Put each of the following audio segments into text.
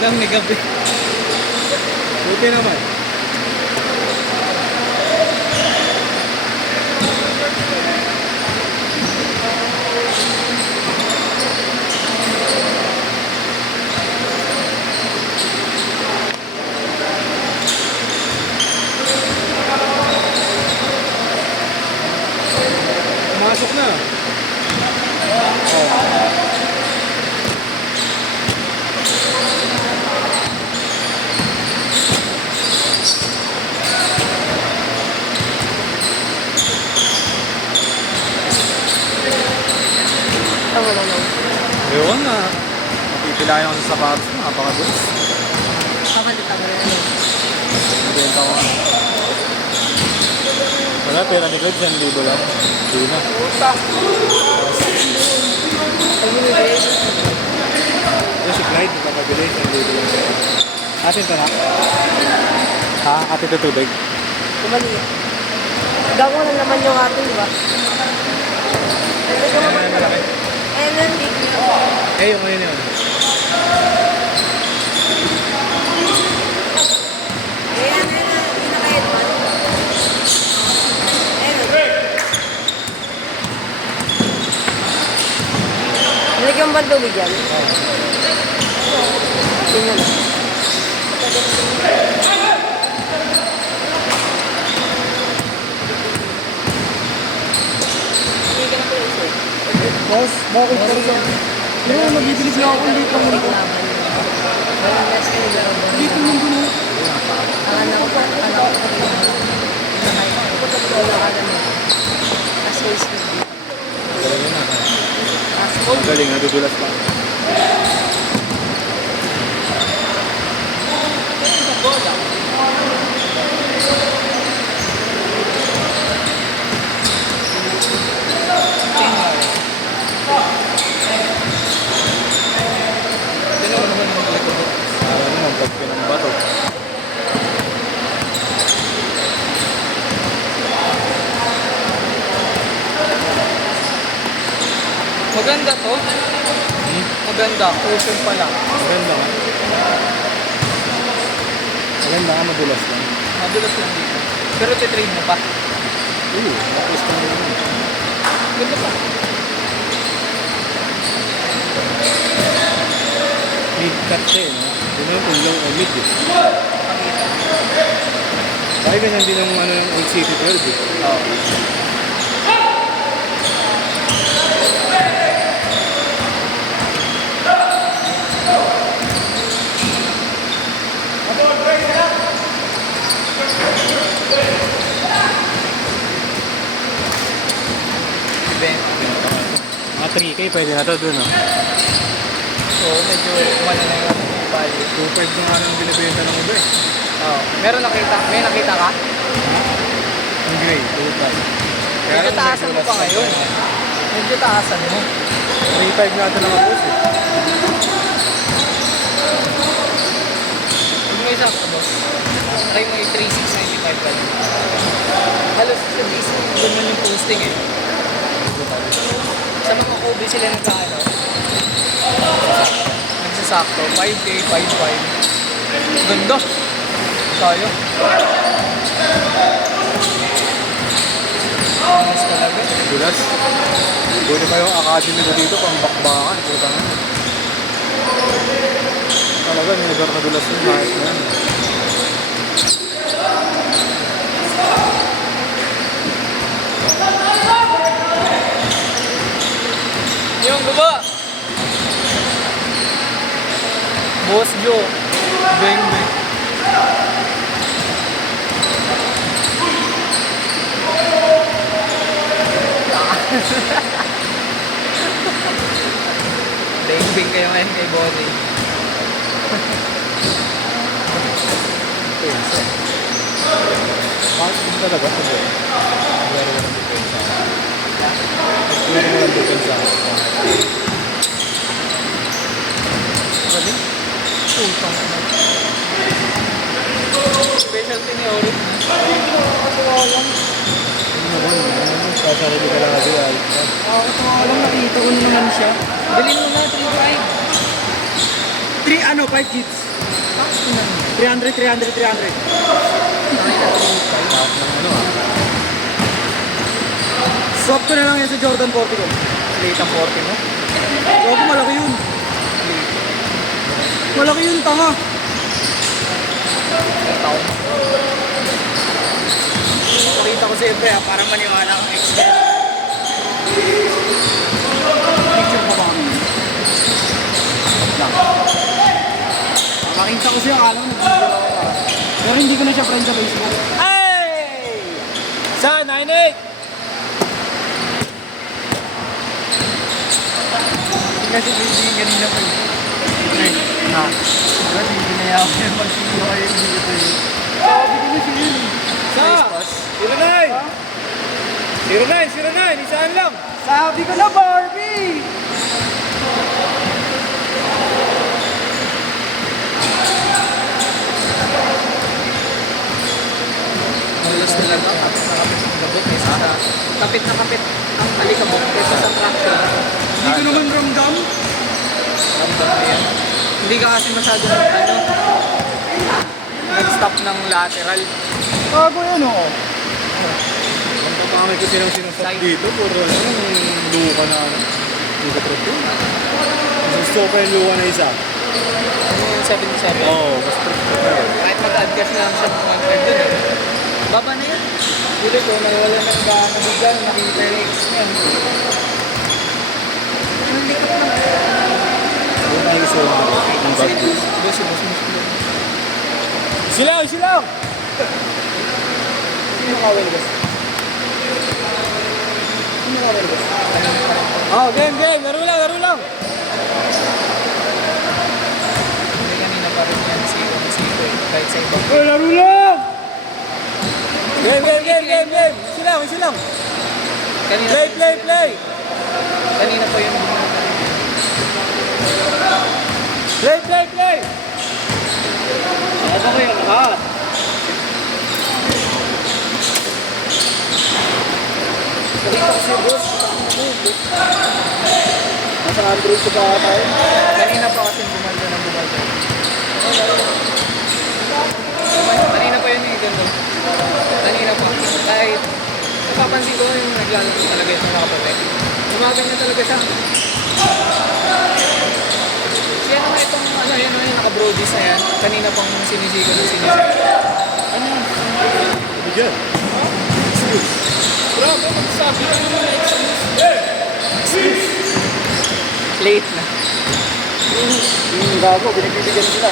daw ni gabi. Buti naman. Pumasok na. Tama naman. Ewan na. Napipilayan ako sa sapatos. Napakadulas. Kapalit ako na ano. Nabenta ko nga. Wala, pera ni God, 1,000 lang. Hindi na. Pag bumibili, Yung si Clyde, nakabili, 1,000 lang pera. Atin to na? Ha? Atin to tubig? kumaliit. Gago na naman yung atin, di ba? Ito naman malaki. And then, big. Eh, yung ngayon yun. Ayan, pinaka-headman. Nilagyan mo ba ang tubig yan? Tingnan mo. Boss, bakit ka rin? Yung nabibilig na ako, hindi pa mo ko. Dito mo ko na. Akala ko pa, Galing, nadudulas pa. Pag pinambato. Maganda to. Maganda. Ocean pa lang. Maganda ka. Maganda ka, madulas lang. Madulas lang dito. Pero titrade mo pa. Tapos ka naman. Ganda pa. Mid-cut siya eh, no? Hindi naman kung long o mid eh. Kaya ganyan din ang ano, ng City 12 eh. Oo. Mga 3K pwede na to dun, no? Oo, medyo kumala na yung value. 2.5 na nga lang binibenta ng iba eh. Oo. Meron nakita? May nakita ka? Ang gray, 2.5. Medyo taasan mo pa ngayon. Medyo taasan mo. 3.5 na ito lang ang boss eh. Huwag mo isa ka, boss. Try mo yung 3,695 value. Halos sa Facebook, ganyan yung posting eh. Sa mga OB sila nagkano? Nagsasakto. 5K, 5.5. Ganda. Tayo. Honest talaga. Dulas. Buti pa yung academy na dito, pang bakbakan. Puta nga. Talaga, may lugar na dulas yung kahit na yan. Yung baba. Boss Joe. Beng beng. Beng beng kayo ngayon kay Bonnie. Pensa. Bakit din talaga ito ba? Meron ng depensa. Meron ng depensa. Galing. Putang ina. Specialty ni Orit. Sasarili ka lang agad ay. Ito nga lang, nakita ko naman siya. Bilhin mo na 3.5. 3.5 5 gigs. 300, 300, 300. Swap ko na lang yan sa Jordan 40 ko. Late ang 40 mo. Bago malaki yun. Malaki yun, tanga. Taon. Pakita ko siyempre para maniwala ang expert. Picture pa ba kami? Lang. Makita ko siya, akala ko nag-video ako. Pero hindi ko na siya friend sa Facebook. Ay! Sa 98! Kasi hindi ganina pa eh. Ha? Kasi hindi na yaw yung pag-sino kayo yung video ko yun. Sabi ko na siya yun. Sa 09! 09! Isaan lang! Sabi ko na Barbie! Malas talaga kapit na kapit ang gabot kaysa sa kapit na kapit ang alikabok kaysa sa traction. Hindi ko naman ramdam. Ramdam mo yan. Hindi ka kasi masyado nag-stop ng lateral. Bago yan oh. Ang papamay ko silang sinasap dito, puro yung luka na hindi ka trot yun. Gusto pa yung luka na isa. Ano yung 77? Oo, mas trot pa yun. Kahit mag-adjust lang siya ng 1 dun eh. Baba na yan. Huli ko, nawala ng gana bigyan, nakita yung X niyan. Ang likot na. Yung ay gusto ko ng bag. Boss. Silaw! Sino kawal boss? Sino kawal boss? Oh, game! Laro lang! Hindi kanina pa rin yan si eh. Kahit sa ibang. Oh, laro lang! Game! Silaw! Kanina, Play! Kanina pa yun. Play! Ako ko yung lahat. Salita ko siya boss. Nasa Android ko ba tayo? Kanina pa kasi bumalda. Kanina pa yun yung ganda. Kanina pa. Kahit napapansin ko yung naglalaro talaga yung nakapape. Gumaganyan talaga siya. Siya naman itong yung naka-broadies na yan. Kanina pang sinisigaw. Ano yan? Bigyan. Grabe, magsabi ka naman na excuse. Late na. Yung gago, binibigyan sila.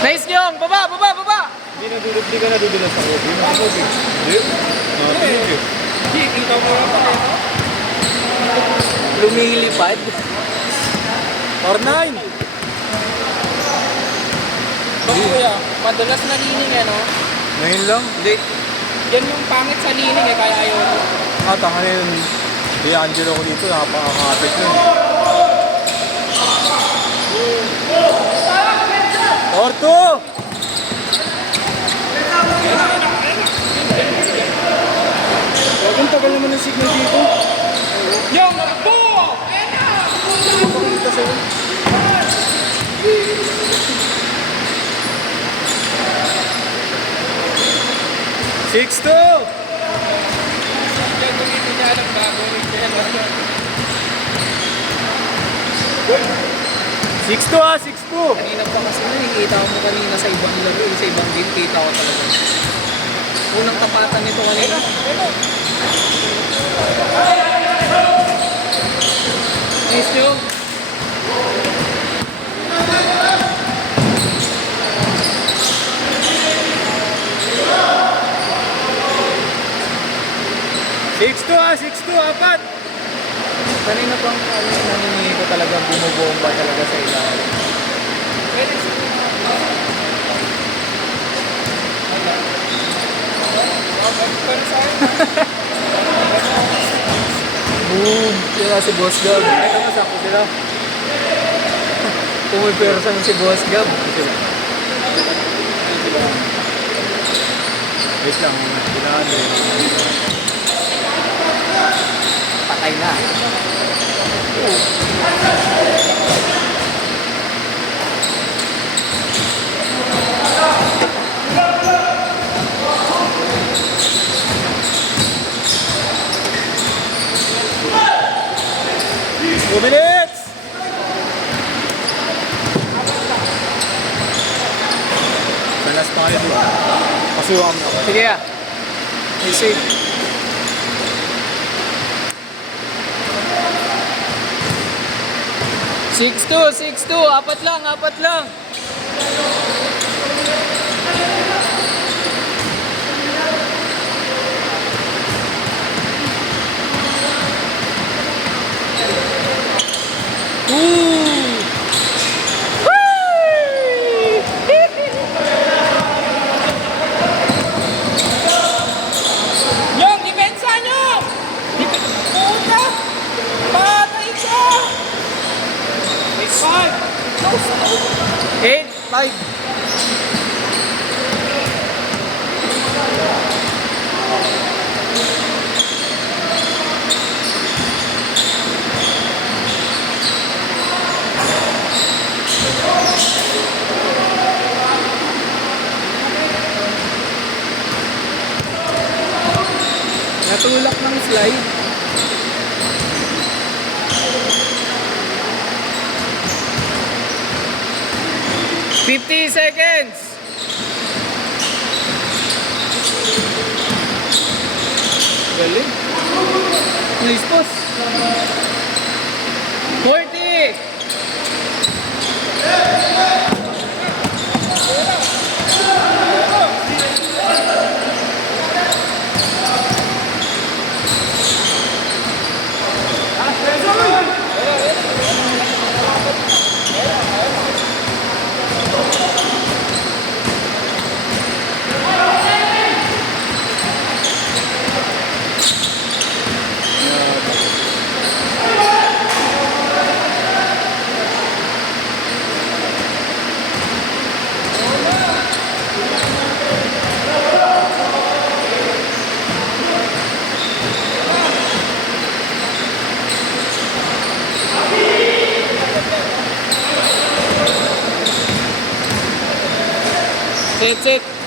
Nice Nyong! Baba! Hindi ka nadudulas sa COVID. Hindi. Natinig eh. Hindi, kita mo na pa lumilipad. Or 9! Kuya, madalas na lining ano? Ngayon lang. Hindi. Yan yung pangit sa lining eh, kaya ayaw ko. Tanga na yun. Di Angelo ko dito, napakakapit na yun. Or 2! Huwag ang tagal naman ng signal dito. Yung po! Pakita sa'yo. Six two! Yan, dito niya alam bago rin niya. 6-2. Kanina pa kasi nakikita mo kanina sa ibang laro, sa ibang game, kita ko talaga. Unang tapatan nito kanina. Nice Nyong! Six two, apat! Kanina pang naningi ko talaga, bumubomba talaga sa ilalim. Boom! Sila si Boss Gab. Ito masako sila. Pumipersa si Boss Gab. Wait lang, kailangan eh. patay na. Two minutes! Salas tayo doon. Kasuwam na. Sige ah. Easy. Six two, apat lang, apat lang. Yung depensa nyo! Puta! Patay ka! 8-5. Natulak ng slide. Fifty seconds. Galing. Nice boss. 40. Sit.